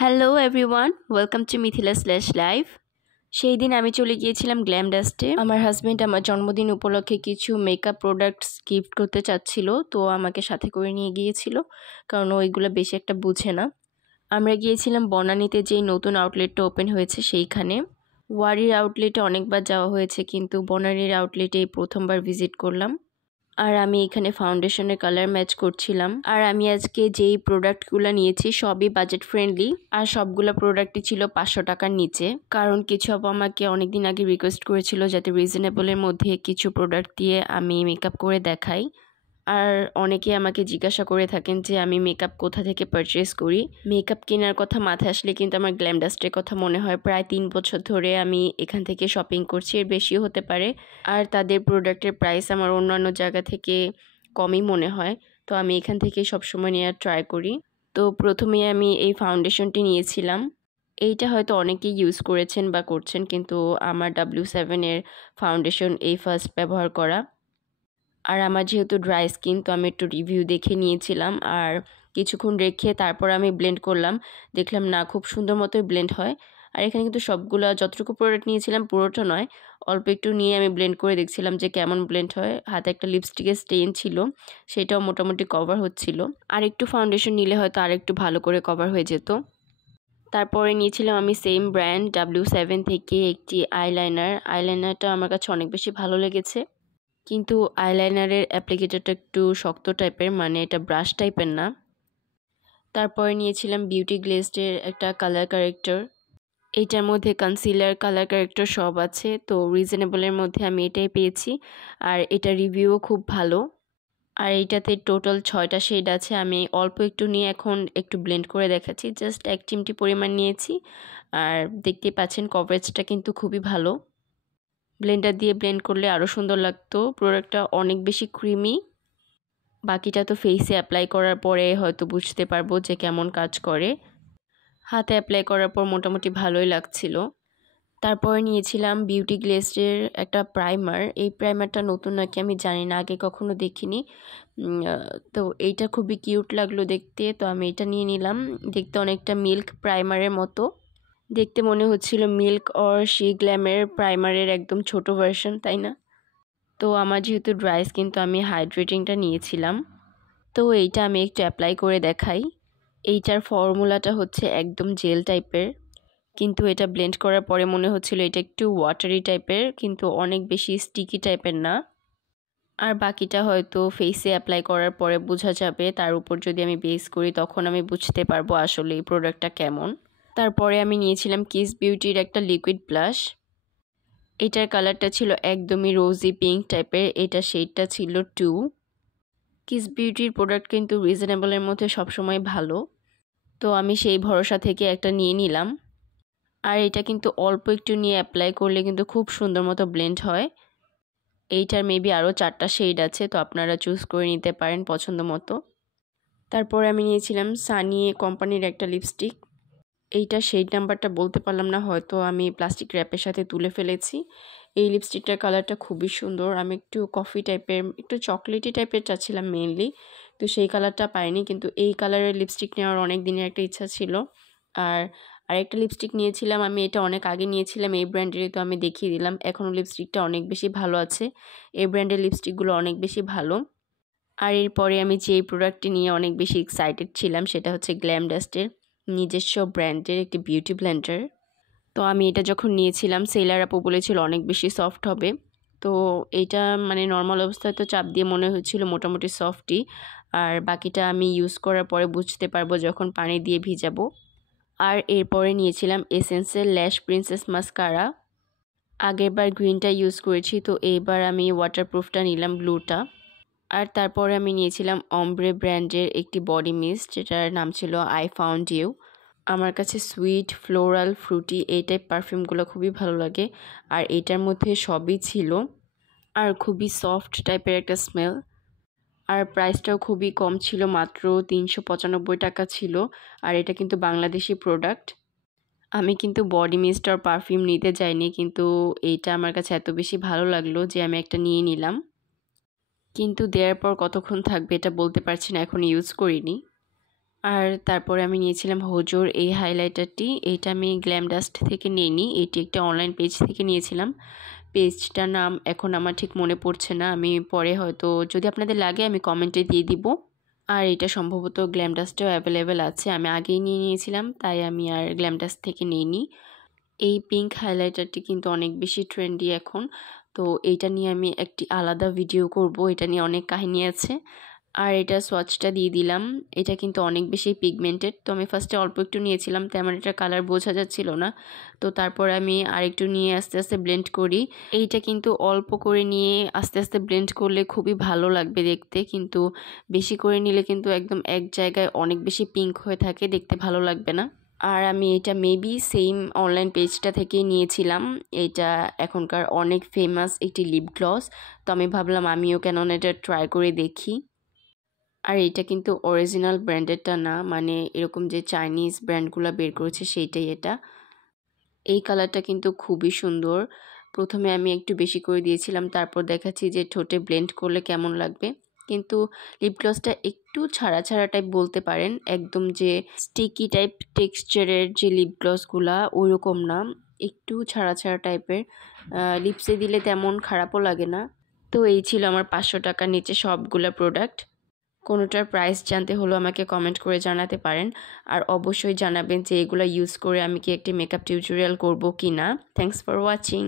Hello everyone, welcome to Mithila slash live. সেই দিন আমি চলে গিয়েছিলাম গ্ল্যাম ডাস্টে। আমার হাজব্যান্ড আমার জন্মদিন উপলক্ষে কিছু মেকআপ প্রোডাক্টস গিফট করতে চাচ্ছিল, তো আমাকে সাথে করে নিয়ে গিয়েছিল, কারণ ওইগুলো বেশি একটা বুঝে না। আমরা গিয়েছিলাম বনানীতে, যেই নতুন আউটলেটটা ওপেন হয়েছে সেইখানে। ওয়ারির আউটলেটে অনেকবার যাওয়া হয়েছে, কিন্তু বনানীর আউটলেটে প্রথমবার ভিজিট করলাম। আর আমি এখানে ফাউন্ডেশনের কালার ম্যাচ করছিলাম। আর আমি আজকে যেই প্রোডাক্টগুলো নিয়েছি সবই বাজেট ফ্রেন্ডলি, আর সবগুলো প্রোডাক্টই ছিল 500 টাকার নিচে। কারণ কিছু আপু আমাকে অনেকদিন আগে রিকোয়েস্ট করেছিল যাতে রিজনেবলের মধ্যে কিছু প্রোডাক্ট দিয়ে আমি মেকআপ করে দেখাই। আর অনেকে আমাকে জিজ্ঞাসা করে থাকেন যে আমি মেকআপ কোথা থেকে পারচেস করি। মেকআপ কেনার কথা মাথায় আসলে কিন্তু আমার গ্ল্যাম ডাস্টের কথা মনে হয়। প্রায় 3 বছর ধরে আমি এখান থেকে শপিং করছি, এর বেশিও হতে পারে। আর তাদের প্রোডাক্টের প্রাইস আমার অন্যান্য জায়গা থেকে কমই মনে হয়, তো আমি এখান থেকে সবসময় নেওয়ার ট্রাই করি। তো প্রথমে আমি এই ফাউন্ডেশনটি নিয়েছিলাম। এইটা হয়তো অনেকেই ইউজ করেছেন বা করছেন, কিন্তু আমার W7 এর ফাউন্ডেশন এই ফার্স্ট ব্যবহার করা। আর আমার যেহেতু ড্রাই স্কিন, তো আমি একটু রিভিউ দেখে নিয়েছিলাম, আর কিছুক্ষণ রেখে তারপর আমি ব্লেন্ড করলাম। দেখলাম না, খুব সুন্দর মতোই ব্লেন্ড হয়। আর এখানে কিন্তু সবগুলো যতটুকু প্রোডাক্ট নিয়েছিলাম পুরোটা নয়, অল্প একটু নিয়ে আমি ব্লেন্ড করে দেখছিলাম যে কেমন ব্লেন্ড হয়। হাতে একটা লিপস্টিকের স্টেইন ছিল, সেটাও মোটামুটি কভার হচ্ছিল। আর একটু ফাউন্ডেশন নিলে হয়তো আর একটু ভালো করে কভার হয়ে যেত। তারপরে নিয়েছিলাম আমি সেম ব্র্যান্ড W7 থেকে একটি আইলাইনারটা আমার কাছে অনেক বেশি ভালো লেগেছে, কিন্তু আইলাইনারের অ্যাপ্লিকেটরটা একটু শক্ত টাইপের, মানে এটা ব্রাশ টাইপের না। তারপরে নিয়েছিলাম বিউটি গ্লেজডের একটা কালার কারেক্টর। এইটার মধ্যে কনসিলার, কালার কারেক্টর সব আছে, তো রিজনেবলের মধ্যে আমি এটাই পেয়েছি। আর এটা রিভিউও খুব ভালো। আর এইটাতে টোটাল 6টা শেড আছে। আমি অল্প একটু নিয়ে এখন একটু ব্লেন্ড করে দেখাচ্ছি, জাস্ট 1 চিমটি পরিমাণ নিয়েছি। আর দেখতে পাচ্ছেন কভারেজটা কিন্তু খুবই ভালো। ব্লেন্ডার দিয়ে ব্লেন্ড করলে আরও সুন্দর লাগতো। প্রোডাক্টটা অনেক বেশি ক্রিমি। বাকিটা তো ফেসে অ্যাপ্লাই করার পরে হয়তো বুঝতে পারবো যে কেমন কাজ করে। হাতে অ্যাপ্লাই করার পর মোটামুটি ভালোই লাগছিল। তারপরে নিয়েছিলাম বিউটি গ্লেজের একটা প্রাইমার। এই প্রাইমারটা নতুন নাকি আমি জানি না, আগে কখনো দেখিনি। তো এইটা খুবই কিউট লাগলো দেখতে, তো আমি এটা নিয়ে নিলাম। দেখতে অনেকটা মিল্ক প্রাইমারের মতো দেখতে মনে হচ্ছিল, মিল্ক অর শি গ্ল্যামের প্রাইমারের একদম ছোট ভার্সন, তাই না? তো আমার যেহেতু ড্রাই স্কিন, তো আমি হাইড্রেটিংটা নিয়েছিলাম। তো এইটা আমি একটু অ্যাপ্লাই করে দেখাই। এইটার ফর্মুলাটা হচ্ছে একদম জেল টাইপের, কিন্তু এটা ব্লেন্ড করার পরে মনে হচ্ছিল এটা একটু ওয়াটারি টাইপের, কিন্তু অনেক বেশি স্টিকি টাইপের না। আর বাকিটা হয়তো ফেসে অ্যাপ্লাই করার পরে বোঝা যাবে। তার উপর যদি আমি বেস করি তখন আমি বুঝতে পারবো আসলে এই প্রোডাক্টটা কেমন। তারপরে আমি নিয়েছিলাম কিস বিউটির একটা লিকুইড ব্লাশ। এটার কালারটা ছিল একদমই রোজি পিঙ্ক টাইপের, এটা শেডটা ছিল 2। কিস বিউটির প্রোডাক্ট কিন্তু রিজনেবলের মধ্যে সবসময় ভালো, তো আমি সেই ভরসা থেকে একটা নিয়ে নিলাম। আর এটা কিন্তু অল্প একটু নিয়ে অ্যাপ্লাই করলে কিন্তু খুব সুন্দর মতো ব্লেন্ড হয়। এইটার মেবি আরও 4টা শেড আছে, তো আপনারা চুজ করে নিতে পারেন পছন্দ মতো। তারপরে আমি নিয়েছিলাম সানি কোম্পানির একটা লিপস্টিক। এইটা শেড নাম্বারটা বলতে পারলাম না, হয়তো আমি প্লাস্টিক র্যাপের সাথে তুলে ফেলেছি। এই লিপস্টিকটার কালারটা খুবই সুন্দর। আমি একটু কফি টাইপের, একটু চকলেটি টাইপের চাচ্ছিলাম মেনলি, তো সেই কালারটা পাইনি, কিন্তু এই কালারের লিপস্টিক নেওয়ার অনেক দিনের একটা ইচ্ছা ছিল। আর আরেকটা লিপস্টিক নিয়েছিলাম আমি, এটা অনেক আগে নিয়েছিলাম এই ব্র্যান্ডেরই, তো আমি দেখিয়ে দিলাম। এখনও লিপস্টিকটা অনেক বেশি ভালো আছে। এই ব্র্যান্ডের লিপস্টিকগুলো অনেক বেশি ভালো। আর এরপরে আমি যে প্রোডাক্টটি নিয়ে অনেক বেশি এক্সাইটেড ছিলাম সেটা হচ্ছে গ্ল্যাম ডাস্টের নিজস্ব ব্র্যান্ডের একটি বিউটি ব্লেন্ডার। তো আমি এটা যখন নিয়েছিলাম, সেলার আপু বলেছিল অনেক বেশি সফট হবে। তো এইটা মানে নর্মাল অবস্থায় তো চাপ দিয়ে মনে হচ্ছিল মোটামুটি সফটই, আর বাকিটা আমি ইউজ করার পরে বুঝতে পারবো যখন পানি দিয়ে ভিজাবো। আর এরপরে নিয়েছিলাম এসেন্সের ল্যাশ প্রিন্সেস মাস্কারা। আগেরবার গ্রিনটা ইউজ করেছি, তো এইবার আমি ওয়াটারপ্রুফটা নিলাম, ব্লুটা। আর তারপরে আমি নিয়েছিলাম অমব্রে ব্র্যান্ডের একটি বডি মিস্ট, যেটার নাম ছিল আই ফাউন্ড ইউ। আমার কাছে সুইট, ফ্লোরাল, ফ্রুটি এই টাইপ পারফিউমগুলো খুবই ভালো লাগে, আর এটার মধ্যে সবই ছিল। আর খুবই সফট টাইপের একটা স্মেল। আর প্রাইসটাও খুবই কম ছিল, মাত্র 395 টাকা ছিল। আর এটা কিন্তু বাংলাদেশি প্রোডাক্ট। আমি কিন্তু বডি মিস্ট আর পারফিউম নিতে যাইনি, কিন্তু এইটা আমার কাছে এত বেশি ভালো লাগলো যে আমি একটা নিয়ে নিলাম। কিন্তু দেওয়ার পর কতক্ষণ থাকবে এটা বলতে পারছি না, এখন ইউজ করিনি। আর তারপরে আমি নিয়েছিলাম হোজোর এই হাইলাইটারটি। এইটা আমি গ্ল্যাম ডাস্ট থেকে নিইনি, এটি একটা অনলাইন পেজ থেকে নিয়েছিলাম। পেজটার নাম এখন আমার ঠিক মনে পড়ছে না, আমি পরে হয়তো যদি আপনাদের লাগে আমি কমেন্টে দিয়ে দিব। আর এটা সম্ভবত গ্ল্যাম ডাস্টেও অ্যাভেলেবেল আছে, আমি আগেই নিয়ে নিয়েছিলাম তাই আমি আর গ্ল্যাম ডাস্ট থেকে নিইনি। এই পিঙ্ক হাইলাইটারটি কিন্তু অনেক বেশি ট্রেন্ডি এখন, তো এইটা নিয়ে আমি একটি আলাদা ভিডিও করব, এটা নিয়ে অনেক কাহিনী আছে। আর এটা সোয়াচটা দিয়ে দিলাম, এটা কিন্তু অনেক বেশি পিগমেন্টেড, তো আমি ফার্স্টে অল্প একটু নিয়েছিলাম তেমন এটা কালার বোঝা যাচ্ছিল না, তো তারপর আমি আরেকটু নিয়ে আস্তে আস্তে ব্লেন্ড করি। এইটা কিন্তু অল্প করে নিয়ে আস্তে আস্তে ব্লেন্ড করলে খুবই ভালো লাগবে দেখতে, কিন্তু বেশি করে নিলে কিন্তু একদম এক জায়গায় অনেক বেশি পিঙ্ক হয়ে থাকে, দেখতে ভালো লাগবে না। আর আমি এটা মেবি সেম অনলাইন পেজটা থেকেই নিয়েছিলাম। এটা এখনকার অনেক ফেমাস একটি লিপ গ্লস, তো আমি ভাবলাম আমিও কেন না এটা ট্রাই করে দেখি। আর এটা কিন্তু অরিজিনাল ব্র্যান্ডেডটা না, মানে এরকম যে চাইনিজ ব্র্যান্ডগুলো বের করেছে সেইটাই এটা। এই কালারটা কিন্তু খুবই সুন্দর। প্রথমে আমি একটু বেশি করে দিয়েছিলাম, তারপর দেখাচ্ছি যে ঠোঁটে ব্লেন্ড করলে কেমন লাগবে। কিন্তু লিপ গ্লসটা একটু ছাড়া ছাড়া টাইপ বলতে পারেন, একদম যে স্টিকি টাইপ টেক্সচারের যে লিপ গ্লসগুলা ওইরকম না, একটু ছাড়া ছাড়া টাইপের। লিপসে দিলে তেমন খারাপও লাগে না। তো এই ছিল আমার 500 টাকার নিচে সবগুলা প্রোডাক্ট। কোনোটার প্রাইস জানতে হলেও আমাকে কমেন্ট করে জানাতে পারেন। আর অবশ্যই জানাবেন যে এগুলো ইউজ করে আমি কি একটি মেকআপ টিউটোরিয়াল করব কি না। Thanks for watching.